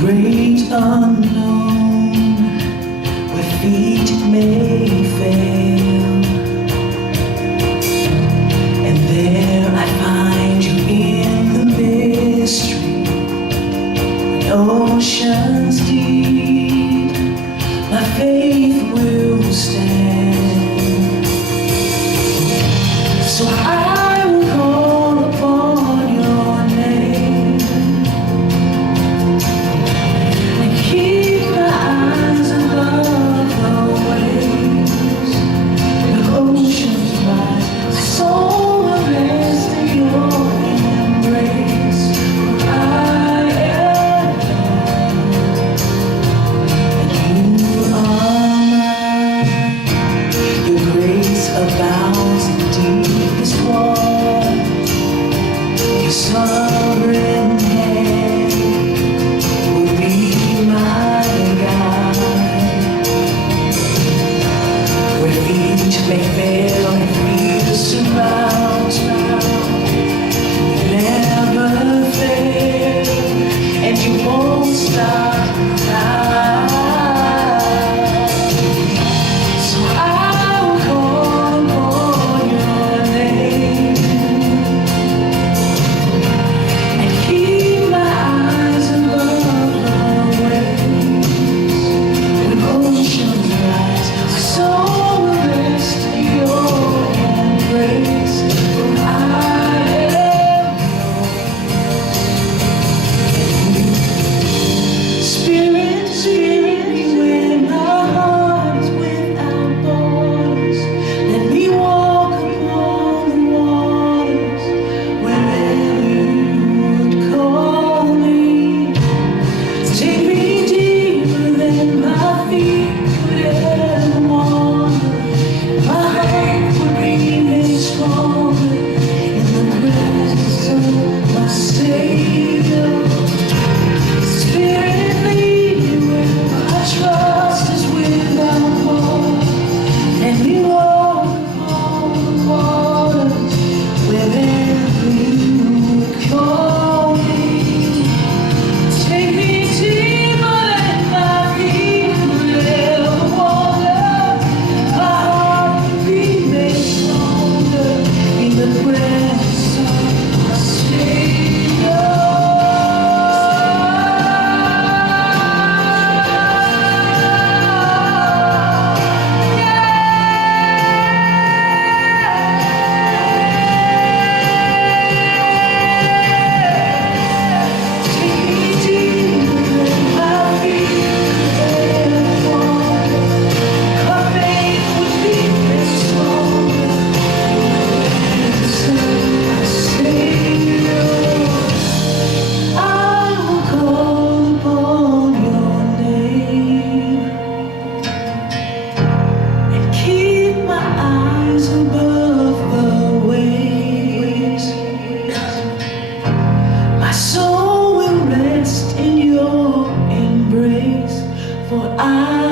great unknown, where feet may fail, and there I find you in the mystery. When oceans deep, my faith will stand. So I will call upon your name and keep my eyes above the waves. The oceans rise, my soul will rest in your embrace. For I am yours, and you are mine. Your grace abounds in deepest water. Your sovereign hand will be my guide. Where feet may fail and fear surrounds, you never fail, and you won't stop now. So I will call upon your name and keep my eyes above the waves. When oceans rise, my soul will rest in your embrace. For I am yours. Spirit, Spirit, where my heart is without borders. Let me walk upon the waters wherever you would call me. Take me deeper than my feet could ever wander. My heart would be made stronger in the presence of my Savior. Spirit, lead me where my trust is without borders. Let me walk upon the waters wherever you would call me. Take me deeper than my feet could ever wander. My heart will be made stronger in the presence of my Savior. Take me deeper than my feet could ever wander. My faith would be made stronger in the presence of my Savior. I will call upon your name and keep my eyes above the waves. My soul will rest in your embrace, for I